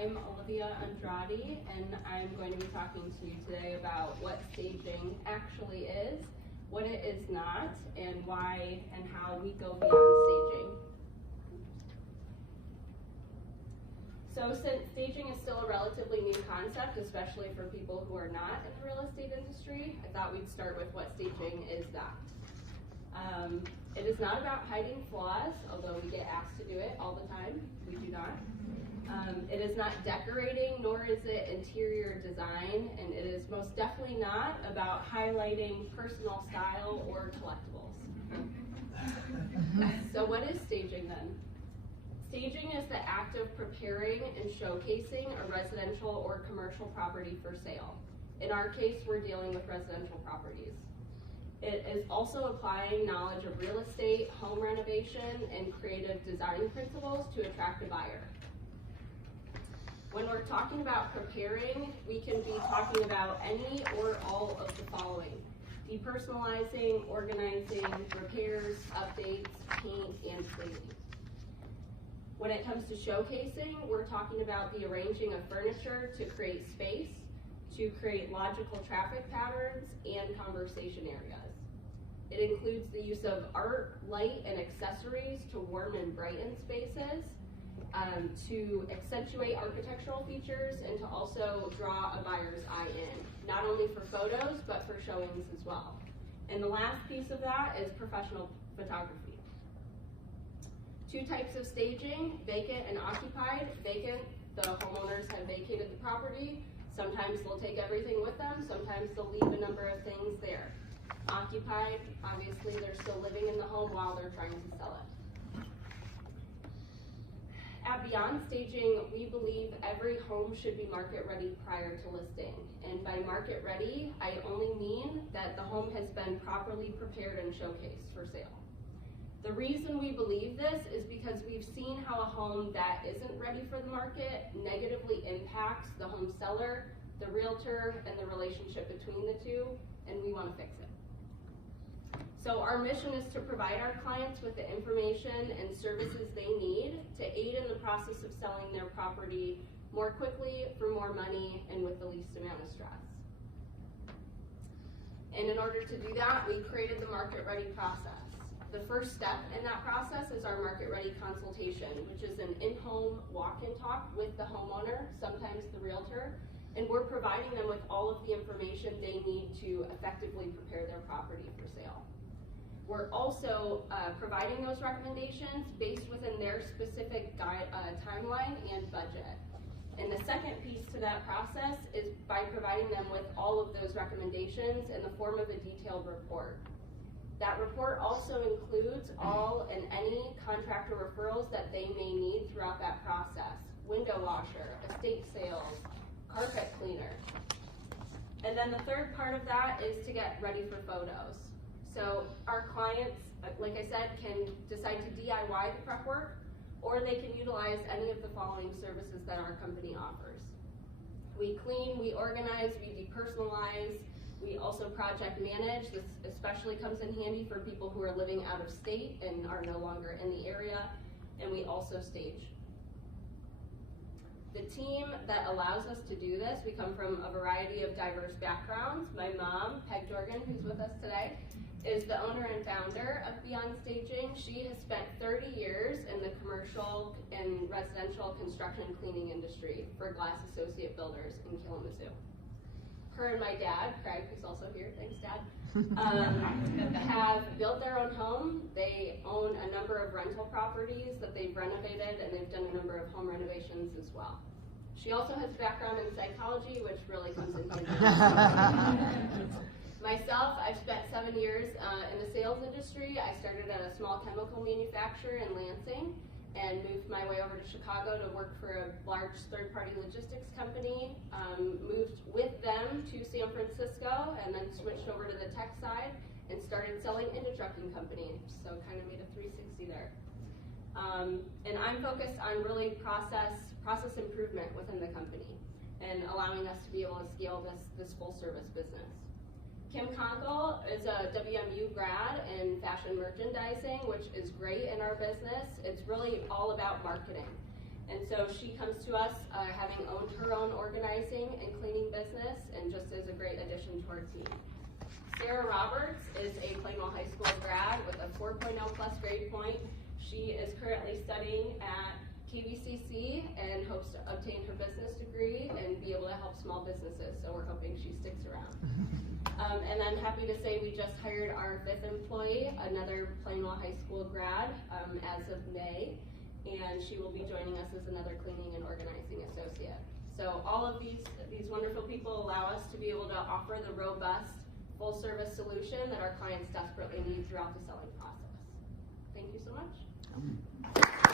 I'm Olivia Andrade, and I'm going to be talking to you today about what staging actually is, what it is not, and why and how we go beyond staging. So since staging is still a relatively new concept, especially for people who are not in the real estate industry, I thought we'd start with what staging is not. It is not about hiding flaws, although we get asked to do it all the time. We do not. It is not decorating, nor is it interior design, and it is most definitely not about highlighting personal style or collectibles. So what is staging then? Staging is the act of preparing and showcasing a residential or commercial property for sale. In our case, we're dealing with residential properties. It is also applying knowledge of real estate, home renovation, and creative design principles to attract a buyer. When we're talking about preparing, we can be talking about any or all of the following: depersonalizing, organizing, repairs, updates, paint, and cleaning. When it comes to showcasing, we're talking about the arranging of furniture to create space, to create logical traffic patterns, and conversation areas. It includes the use of art, light, and accessories to warm and brighten spaces, to accentuate architectural features, and to also draw a buyer's eye in, not only for photos, but for showings as well. And the last piece of that is professional photography. Two types of staging: vacant and occupied. Vacant, the homeowners have vacated the property. Sometimes they'll take everything with them, sometimes they'll leave a number of things there. Occupied, obviously they're still living in the home while they're trying to sell it. At Beyond Staging, we believe every home should be market ready prior to listing. And by market ready, I only mean that the home has been properly prepared and showcased for sale. The reason we believe this is because we've seen how a home that isn't ready for the market negatively impacts the home seller, the realtor, and the relationship between the two, and we want to fix it. So our mission is to provide our clients with the information and services they need to aid in the process of selling their property more quickly, for more money, and with the least amount of stress. And in order to do that, we created the Market Ready process. The first step in that process is our Market Ready consultation, which is an in-home walk-in talk with the homeowner, sometimes the realtor, and we're providing them with all of the information they need to effectively prepare their property for sale. We're also providing those recommendations based within their specific timeline and budget. And the second piece to that process is by providing them with all of those recommendations in the form of a detailed report. That report also includes all and any contractor referrals that they may need throughout that process: window washer, estate sales, carpet cleaner. And then the third part of that is to get ready for photos. So our clients, like I said, can decide to DIY the prep work, or they can utilize any of the following services that our company offers. We clean, we organize, we depersonalize, we also project manage. This especially comes in handy for people who are living out of state and are no longer in the area, and we also stage. The team that allows us to do this, we come from a variety of diverse backgrounds. My mom, Peg Jorgen, who's with us today, is the owner and founder of Beyond Staging. She has spent 30 years in the commercial and residential construction cleaning industry for Glass Associate Builders in Kalamazoo. Her and my dad, Craig, who's also here, thanks Dad, have built their own home. They own a number of rental properties that they've renovated, and they've done a number of home renovations as well. She also has a background in psychology, which really comes in handy. Myself, I've spent 7 years in the sales industry. I started at a small chemical manufacturer in Lansing and moved my way over to Chicago to work for a large third-party logistics company. Moved with them to San Francisco and then switched over to the tech side and started selling in a trucking company. So kind of made a 360 there. And I'm focused on really process improvement within the company and allowing us to be able to scale this full-service business. Kim Conkle is a WMU grad in fashion merchandising, which is great in our business. It's really all about marketing. And so she comes to us having owned her own organizing and cleaning business, and just is a great addition to our team. Sarah Roberts is a Plainwell High School grad with a 4.0 plus grade point. She is currently studying at KVCC and hopes to obtain her business degree and be able to help small businesses, so we're hoping she sticks around. And I'm happy to say we just hired our 5th employee, another Plainwell High School grad, as of May, and she will be joining us as another cleaning and organizing associate. So all of these wonderful people allow us to be able to offer the robust, full-service solution that our clients desperately need throughout the selling process. Thank you so much.